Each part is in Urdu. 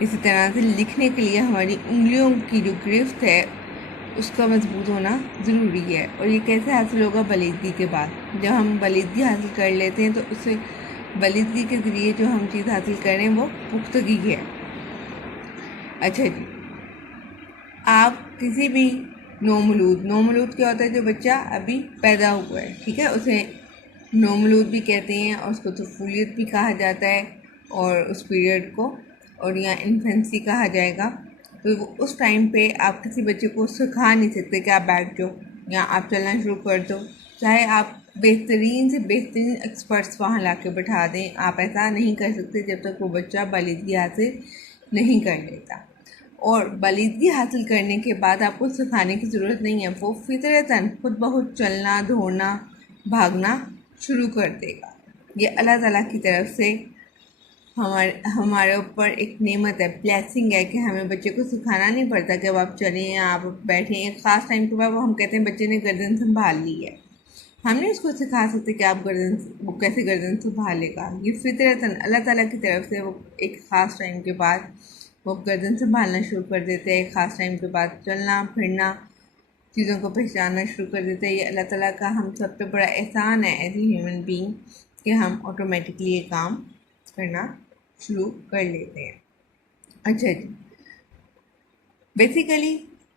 اسی طرح سے لکھنے کے لیے ہماری انگلیوں کی جو گرفت ہے اس کا مضبوط ہونا ضروری ہے. اور یہ کیسے حاصل ہوگا؟ بلیدگی کے بعد. جب ہم بلیدگی حاصل کر لیتے ہیں تو اس سے بلیدگی کے ذریعے جو ہم چیز حاصل کریں وہ پختگی ہے. اچھا جی، آپ کسی بھی نومولود کیا ہوتا ہے؟ جو بچہ ابھی پیدا ہوا ہے، ٹھیک ہے، اسے نومولود بھی کہتے ہیں اور اس کو طفولیت بھی کہا جاتا ہے، اور اس پیریڈ کو، اور یا انفینسی کہا جائے گا. تو اس ٹائم پہ آپ کسی بچے کو سکھا نہیں سکتے کہ آپ بیٹھ جاؤ یا آپ چلنا شروع کر دو، چاہے آپ بہترین سے بہترین ایکسپرٹس وہاں لا کے بٹھا دیں، آپ ایسا نہیں کر سکتے جب تک وہ بچہ بلیدگی حاصل نہیں کر لیتا. اور بلیدگی حاصل کرنے کے بعد آپ کو سکھانے کی ضرورت نہیں ہے، وہ فطرتاً خود بخود چلنا، دوڑنا، بھاگنا شروع کر دے گا. یہ اللہ تعالیٰ کی طرف سے ہمارے اوپر ایک نعمت ہے، بلیسنگ ہے، کہ ہمیں بچے کو سکھانا نہیں پڑتا کہ اب آپ چلیں، آپ بیٹھیں. ایک خاص ٹائم کے بعد وہ ہم کہتے ہیں بچے نے گردن سنبھال لی ہے، ہم نہیں اس کو سکھا سکتے کہ آپ وہ کیسے گردن سنبھالے گا. یہ فطرتاً اللہ تعالیٰ کی طرف سے وہ ایک خاص ٹائم کے بعد وہ گردن سنبھالنا شروع کر دیتے ہیں. ایک خاص ٹائم کے بعد چلنا پھرنا، چیزوں کو پہچاننا شروع کر دیتے ہیں. یہ اللہ تعالیٰ کا ہم سب پہ بڑا احسان ہے ایز اے ہیومن بینگ کہ ہم آٹومیٹکلی یہ کام کرنا شروع کر لیتے ہیں. اچھا جی، بیسیکلی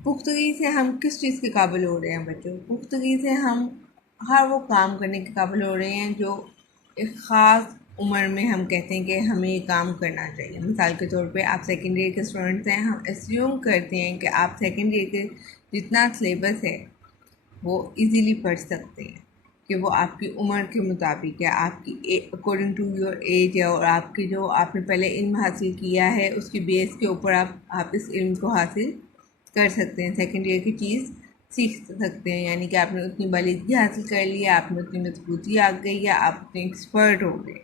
پختگی سے ہم کس چیز کے قابل ہو رہے ہیں بچوں؟ پختگی سے ہم ہر وہ کام کرنے کے قابل ہو رہے ہیں جو ایک خاص عمر میں ہم کہتے ہیں کہ ہمیں یہ کام کرنا چاہیے. مثال کے طور پہ آپ سیکنڈ ایئر کے اسٹوڈنٹس ہیں، ہم اسیوم کرتے ہیں کہ آپ سیکنڈ ایئر کے جتنا سلیبس ہے وہ ایزیلی پڑھ سکتے ہیں، کہ وہ آپ کی عمر کے مطابق ہے، آپ کی اکارڈنگ ٹو یور ایج ہے، اور آپ کی جو آپ نے پہلے علم حاصل کیا ہے اس کی بیس کے اوپر آپ اس علم کو حاصل کر سکتے ہیں. سیکنڈ ایئر کی چیز سیکھ سکتے ہیں، یعنی کہ آپ نے اتنی بلیدگی حاصل کر لی ہے، آپ میں اتنی مضبوطی آ گئی ہے، آپ اتنے ایکسپرٹ ہو گئے.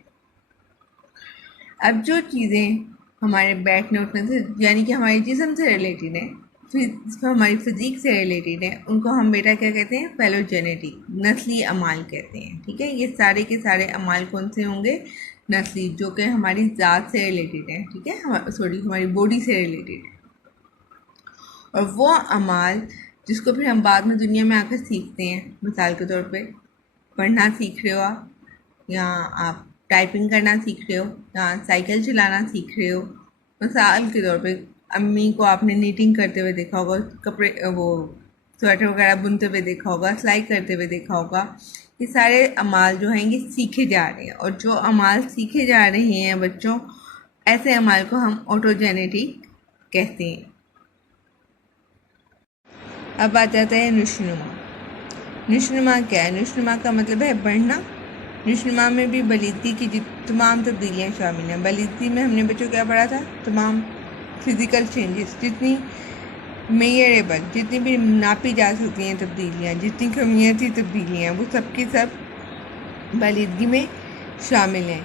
اب جو چیزیں ہمارے بیٹھنے اٹھنے سے، یعنی کہ ہمارے جسم سے ریلیٹڈ ہیں، ہماری فزیک سے ریلیٹڈ ہے، ان کو ہم بیٹا کیا کہتے ہیں؟ فیلوجینیٹک، نسلی اعمال کہتے ہیں. ٹھیک ہے، یہ سارے کے سارے اعمال کون سے ہوں گے؟ نسلی، جو کہ ہماری ذات سے ریلیٹڈ ہے. ٹھیک ہے، ہماری باڈی سے ریلیٹڈ ہے. اور وہ اعمال جس کو پھر ہم بعد میں دنیا میں آ کر سیکھتے ہیں. مثال کے طور پہ پڑھنا سیکھ رہے ہو آپ، یا آپ ٹائپنگ کرنا سیکھ رہے ہو، یا سائیکل چلانا سیکھ رہے ہو. مثال کے طور پہ امی کو آپ نے نیٹنگ کرتے ہوئے دیکھا ہوگا، کپڑے وہ سویٹر وغیرہ بنتے ہوئے دیکھا ہوگا، سلائی کرتے ہوئے دیکھا ہوگا. یہ سارے اعمال جو ہیں یہ سیکھے جا رہے ہیں، اور جو اعمال سیکھے جا رہے ہیں بچوں، ایسے اعمال کو ہم آٹوجینیٹک کہتے ہیں. اب آ جاتا ہے نشوونما. نشوونما کیا ہے؟ نشوونما کا مطلب ہے بڑھنا. نشوونما میں بھی بلیدگی کی تمام تبدیلیاں شامل ہیں. بلیدگی میں ہم نے بچوں کیا پڑھا تھا؟ تمام فزیکل چینجز، جتنی میئریبل، جتنی بھی ناپی جا سکتی ہیں تبدیلیاں، جتنی کمیتی تبدیلیاں، وہ سب کی سب بلیدگی میں شامل ہیں.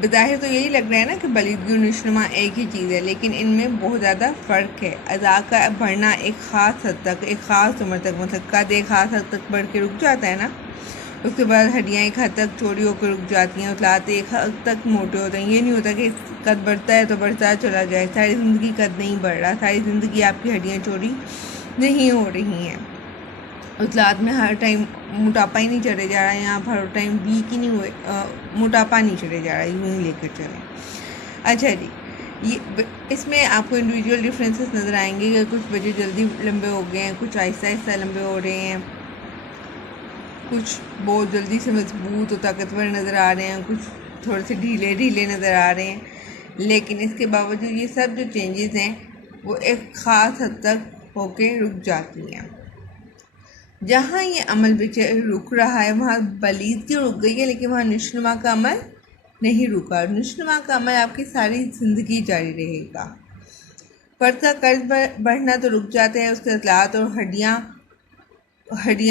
بظاہر تو یہی لگ رہا ہے نا کہ بلیدگی اور نشوونما ایک ہی چیز ہے، لیکن ان میں بہت زیادہ فرق ہے. اعضاء کا بڑھنا ایک خاص حد تک، ایک خاص عمر تک، مطلب قد ایک خاص حد تک بڑھ کے رک جاتا ہے نا، اس کے بعد ہڈیاں ایک حد تک چوڑی ہو کر رک جاتی ہیں، عضلات ایک حد تک موٹے ہوتے ہیں. یہ نہیں ہوتا کہ قد بڑھتا ہے تو بڑھتا چلا جائے. ساری زندگی قد نہیں بڑھ رہا، ساری زندگی آپ کی ہڈیاں چوڑی نہیں ہو رہی ہیں. عضلات میں ہر ٹائم موٹاپا ہی نہیں چڑھے جا رہا ہے، آپ ہر ٹائم ویک ہی نہیں ہوئے، موٹاپا نہیں چڑھے جا رہا ہے، یوں ہی لے کر چلیں. اچھا جی، یہ اس میں آپ کو انڈیویجول ڈفرینسز نظر آئیں گے کہ کچھ بچے جلدی لمبے ہو گئے ہیں، کچھ آہستہ آہستہ لمبے ہو رہے ہیں، کچھ بہت جلدی سے مضبوط اور طاقتور نظر آ رہے ہیں، کچھ تھوڑے سے ڈھیلے نظر آ رہے ہیں. لیکن اس کے باوجود یہ سب جو چینجز ہیں وہ ایک خاص حد تک ہو کے رک جاتی ہیں. جہاں یہ عمل رک رہا ہے وہاں بلیدگی رک گئی ہے، لیکن وہاں نشوونما کا عمل نہیں رکا. نشوونما کا عمل آپ کی ساری زندگی جاری رہے گا. فرد کا قد بڑھنا تو رک جاتا ہے، اس کے عضلات اور ہڈیاں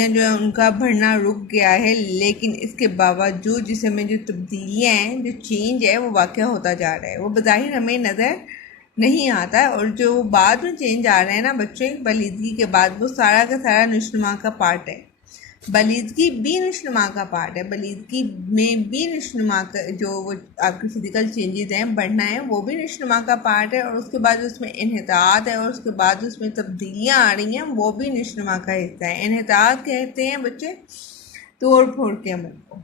جو ہیں ان کا بڑھنا رک گیا ہے، لیکن اس کے باوجود جسم میں جو تبدیلیاں ہیں، جو چینج ہے وہ واقع ہوتا جا رہا ہے. وہ بظاہر ہمیں نظر نہیں آتا ہے، اور جو بعد میں چینج آ رہے ہیں نا بچے بلیدگی کے بعد، وہ سارا کا سارا نشوونما کا پارٹ ہے. بلیدگی بھی نشونما کا پارٹ ہے. بلیدگی میں بھی نشونما کا جو وہ آپ کی فزیکل چینجز ہیں بڑھنا ہے وہ بھی نشونما کا پارٹ ہے, اور اس کے بعد اس میں انحطاط ہے, اور اس کے بعد اس میں تبدیلیاں آ رہی ہیں وہ بھی نشونما کا حصہ ہے. انحطاط کہتے ہیں بچے توڑ پھوڑ کے عمل کو,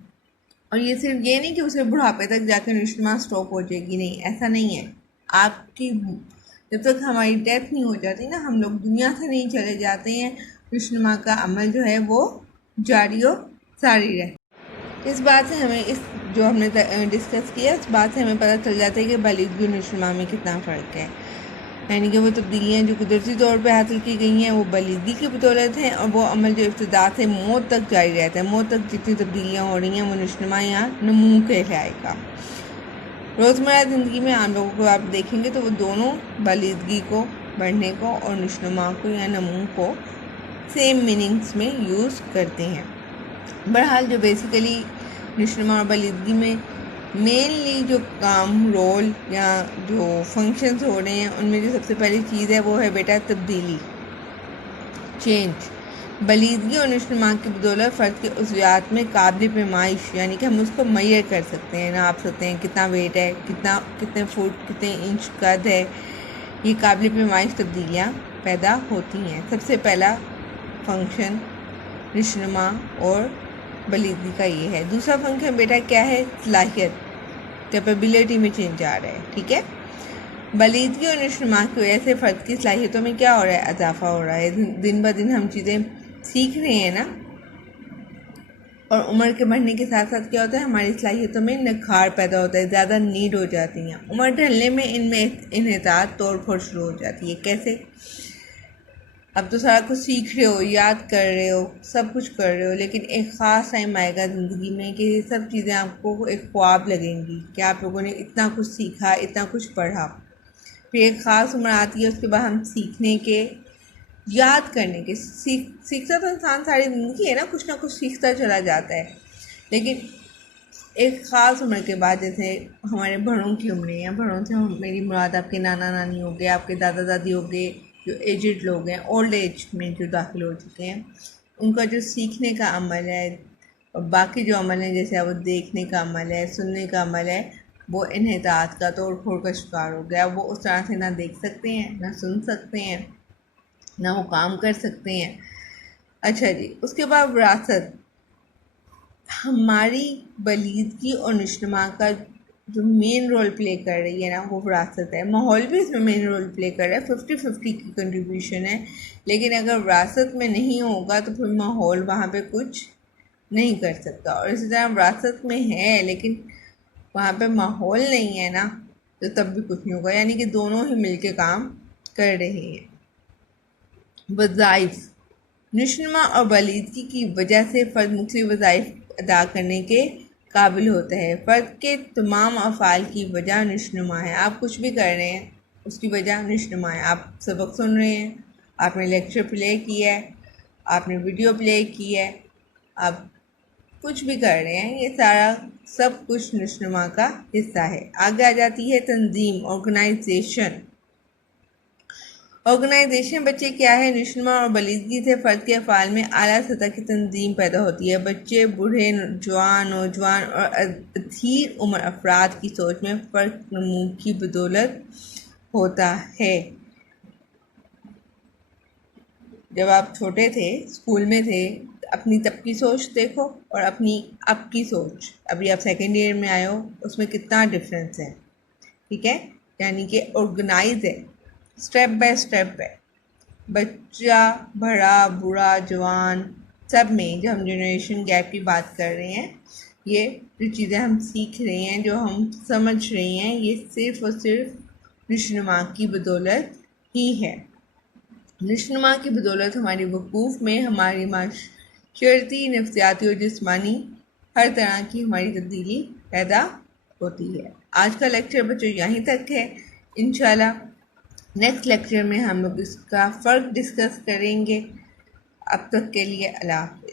اور یہ صرف یہ نہیں کہ اسے بڑھاپے تک جا کے نشونما سٹاپ ہو جائے گی, نہیں ایسا نہیں ہے. آپ کی جب تک ہماری ڈیتھ نہیں ہو جاتی نا, ہم لوگ دنیا سے نہیں چلے جاتے ہیں, نشونما کا عمل جو ہے وہ جاری و ساری رہے. اس بات سے ہمیں جو ہم نے ڈسکس کیا اس بات سے ہمیں پتہ چل جاتا ہے کہ بلیدگی اور نشونما میں کتنا فرق ہے. یعنی کہ وہ تبدیلیاں جو قدرتی طور پہ حاصل کی گئی ہیں وہ بلیدگی کی بدولت ہیں, اور وہ عمل جو ابتدا سے موت تک جاری رہتا ہے, موت تک جتنی تبدیلیاں ہو رہی ہیں وہ نشونما یا نمو کہلائے گا. روزمرہ زندگی میں عام لوگوں کو آپ دیکھیں گے تو وہ دونوں بلیدگی کو بڑھنے کو اور نشونما کو یا نمو کو سیم میننگز میں یوز کرتے ہیں. بہرحال جو بیسیکلی نشونما اور بلیدگی میں مینلی جو کام رول یا جو فنکشنز ہو رہے ہیں ان میں جو سب سے پہلی چیز ہے وہ ہے بیٹا تبدیلی, چینج. بلیدگی اور نشونما کی بدولت فرد کے عضویات میں قابل پیمائش, یعنی کہ ہم اس کو میئر کر سکتے ہیں, ناپ سکتے ہیں کتنا ویٹ ہے, کتنے فٹ کتنے انچ قد ہے, یہ قابل پیمائش تبدیلیاں پیدا ہوتی ہیں. سب سے پہلا فنکشن نشونما اور بلیدگی کا یہ ہے. دوسرا فنکشن بیٹا کیا ہے, صلاحیت, کیپیبلٹی میں چینج آ رہا ہے. ٹھیک ہے, بلیدگی اور نشونما کی وجہ سے فرد کی صلاحیتوں میں کیا ہو رہا ہے, اضافہ ہو رہا ہے. دن بہ دن ہم چیزیں سیکھ رہے ہیں نا, اور عمر کے بڑھنے کے ساتھ ساتھ کیا ہوتا ہے ہماری صلاحیتوں میں نکھار پیدا ہوتا ہے, زیادہ نیڈ ہو جاتی ہیں. عمر ڈھلنے میں ان میں انحطاط توڑ پھوڑ شروع ہو جاتی ہے. کیسے؟ اب تو سارا کچھ سیکھ رہے ہو, یاد کر رہے ہو, سب کچھ کر رہے ہو, لیکن ایک خاص ٹائم آئے گا زندگی میں کہ یہ سب چیزیں آپ کو ایک خواب لگیں گی کہ آپ لوگوں نے اتنا کچھ سیکھا, اتنا کچھ پڑھا. پھر ایک خاص عمر آتی ہے, اس کے بعد ہم سیکھنے کے, یاد کرنے کے, سیکھتا تو انسان ساری زندگی ہے نا, کچھ نہ کچھ سیکھتا چلا جاتا ہے. لیکن ایک خاص عمر کے بعد, جیسے ہمارے بڑوں کی عمریں ہیں, بڑوں سے میری مراد آپ کے نانا نانی ہو گئے, آپ کے دادا دادی ہو گئے, جو ایجڈ لوگ ہیں, اولڈ ایج میں جو داخل ہو چکے ہیں, ان کا جو سیکھنے کا عمل ہے اور باقی جو عمل ہے جیسے وہ دیکھنے کا عمل ہے, سننے کا عمل ہے, وہ انحطاط کا, توڑ پھوڑ کا شکار ہو گیا. وہ اس طرح سے نہ دیکھ سکتے ہیں, نہ سن سکتے ہیں, نہ وہ کام کر سکتے ہیں. اچھا جی, اس کے بعد وراثت. ہماری بلیدگی اور نشونما کا جو مین رول پلے کر رہی ہے نا وہ وراثت ہے. ماحول بھی اس میں مین رول پلے کر رہا ہے, 50-50 کی کنٹریبیوشن ہے. لیکن اگر وراثت میں نہیں ہوگا تو پھر ماحول وہاں پہ کچھ نہیں کر سکتا, اور اسی طرح وراثت میں ہے لیکن وہاں پہ ماحول نہیں ہے نا تو تب بھی کچھ نہیں ہوگا. یعنی کہ دونوں ہی مل کے کام کر رہے ہیں. وظائف. نشونما اور بلیدگی کی وجہ سے فرد مختلف وظائف ادا کرنے کے قابل ہوتا ہے. فرد کے تمام افعال کی وجہ نشونما ہے. آپ کچھ بھی کر رہے ہیں اس کی وجہ نشونما ہے. آپ سبق سن رہے ہیں, آپ نے لیکچر پلے کیا ہے, آپ نے ویڈیو پلے کی ہے, آپ کچھ بھی کر رہے ہیں, یہ سارا سب کچھ نشونما کا حصہ ہے. آگے آ جاتی ہے تنظیم, آرگنائزیشن. آرگنائزیشن بچے کیا ہے, نشونما اور بلیدگی سے فرد کے افعال میں اعلیٰ سطح کی تنظیم پیدا ہوتی ہے. بچے, بوڑھے, جوان, نوجوان اور ادھیر عمر افراد کی سوچ میں فرق نمو کی بدولت ہوتا ہے. جب آپ چھوٹے تھے, اسکول میں تھے, اپنی تب کی سوچ دیکھو اور اپنی اب کی سوچ, ابھی آپ سیکنڈ ایئر میں آئے ہو, اس میں کتنا ڈفرینس ہے. ٹھیک ہے, یعنی کہ آرگنائز ہے, اسٹیپ بائی اسٹیپ ہے. بچہ, بڑا, بوڑھا, جوان, سب میں جو ہم جنریشن گیپ کی بات کر رہے ہیں, یہ جو چیزیں ہم سیکھ رہے ہیں, جو ہم سمجھ رہے ہیں, یہ صرف اور صرف نشونما کی بدولت ہی ہے. نشونما کی بدولت ہماری وقوف میں ہماری معاشرتی, نفسیاتی اور جسمانی ہر طرح کی ہماری تبدیلی پیدا ہوتی ہے. آج کا لیکچر بچوں یہیں تک ہے. انشاءاللہ نیکسٹ لیکچر میں ہم لوگ اس کا فرق ڈسکس کریں گے. اب تک کے لیے اللہ حافظ.